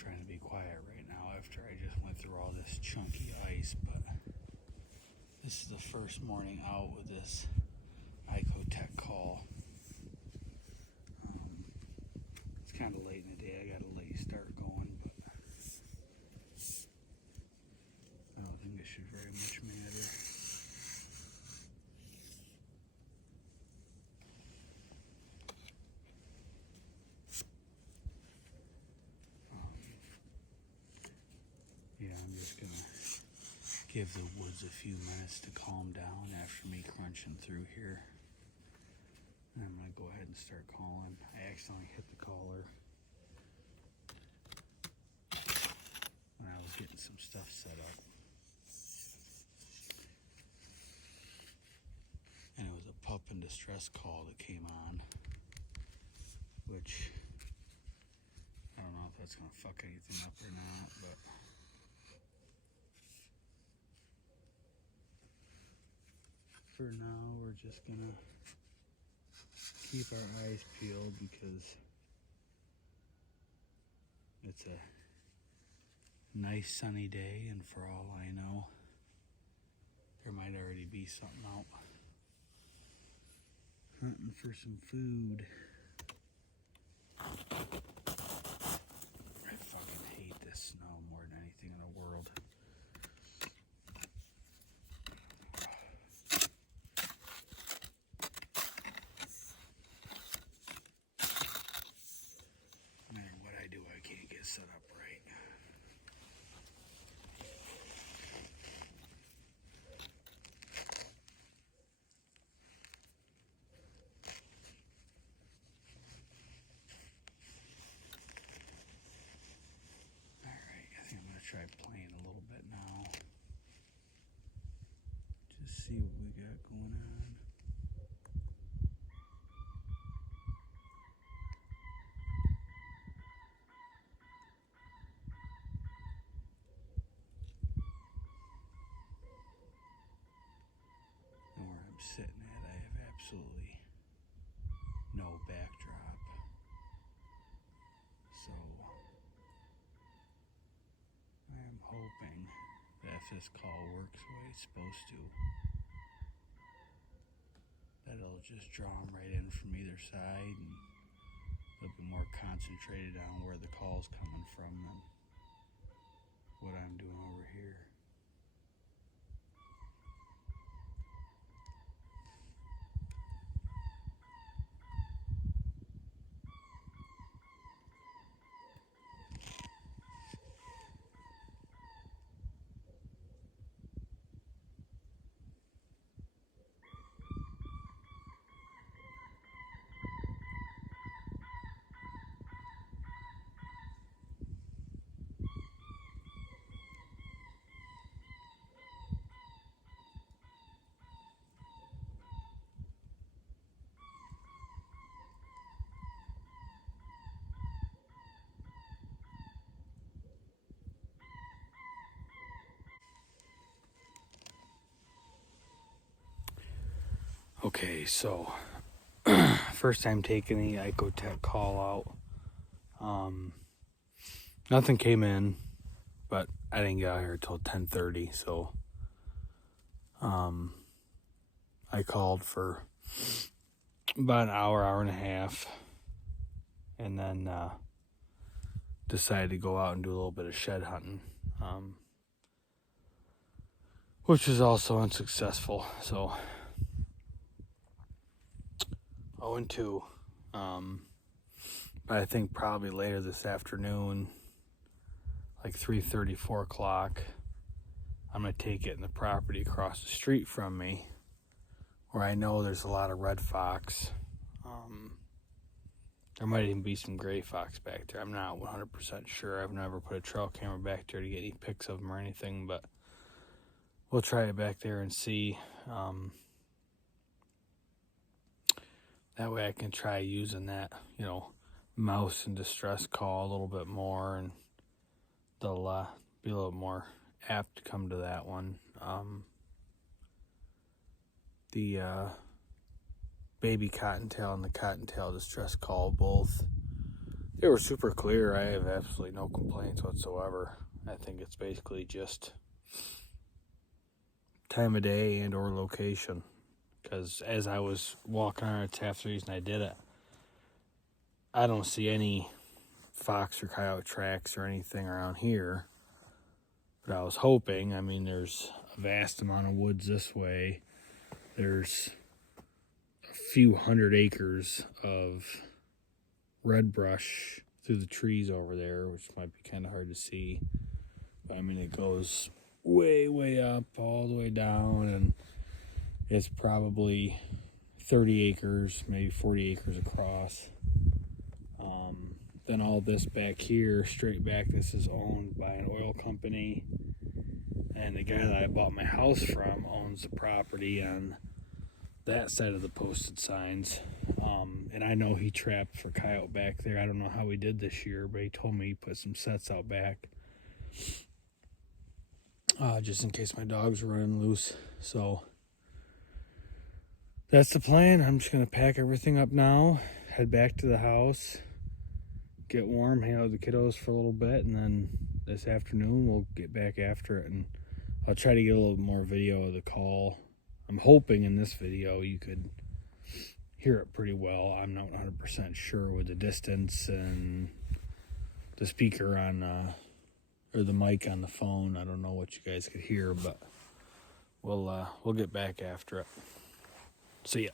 trying to be quiet right now after I just went through all this chunky ice, but this is the first morning out with this ICOtec call. It's kind of late in the day. I got a late start going, but I don't think it should very much matter. Yeah, I'm just gonna give the woods a few minutes to calm down after me crunching through here. And I'm gonna go ahead and start calling. I accidentally hit the caller when I was getting some stuff set up. And it was a pup in distress call that came on, which I don't know if that's gonna fuck anything up or not, but for now we're just gonna keep our eyes peeled because it's a nice sunny day, and for all I know, there might already be something out hunting for some food. I fucking hate this snow more than anything in the world. No matter what I do, I can't get set up right. Try playing a little bit now. Just see what we got going on. And where I'm sitting at, I have absolutely no backdrop. So I am hoping that if this call works the way it's supposed to, that it'll just draw them right in from either side, and they'll be more concentrated on where the call's coming from than what I'm doing over here. Okay, so first time taking the ICOtec call out. Nothing came in, but I didn't get out here till 10:30, so I called for about an hour and a half, and then decided to go out and do a little bit of shed hunting, which was also unsuccessful. So 0-2. But I think probably later this afternoon, like 3:30, 4 o'clock, I'm going to take it in the property across the street from me, where I know there's a lot of red fox. There might even be some gray fox back there. I'm not 100% sure. I've never put a trail camera back there to get any pics of them or anything, but we'll try it back there and see. That way I can try using that, mouse and distress call a little bit more, and they'll be a little more apt to come to that one. The baby cottontail and the cottontail distress call both, They were super clear. I have absolutely no complaints whatsoever. I think it's basically just time of day and or location. Because as I was walking around, it's half the reason I did it. I don't see any fox or coyote tracks or anything around here. But I was hoping. I mean, there's a vast amount of woods this way. There's a few hundred acres of red brush through the trees over there, which might be kind of hard to see. But I mean, it goes way, way up, all the way down, and it's probably 30 acres, maybe 40 acres across. Then all this back here, straight back, this is owned by an oil company. And the guy that I bought my house from owns the property on that side of the posted signs. And I know he trapped for coyote back there. I don't know how he did this year, but he told me he put some sets out back. Just in case my dogs were running loose. So that's the plan. I'm just going to pack everything up now, head back to the house, get warm, hang out with the kiddos for a little bit, and then this afternoon we'll get back after it, and I'll try to get a little more video of the call. I'm hoping in this video you could hear it pretty well. I'm not 100% sure with the distance and the speaker on, or the mic on the phone. I don't know what you guys could hear, but we'll get back after it. See ya.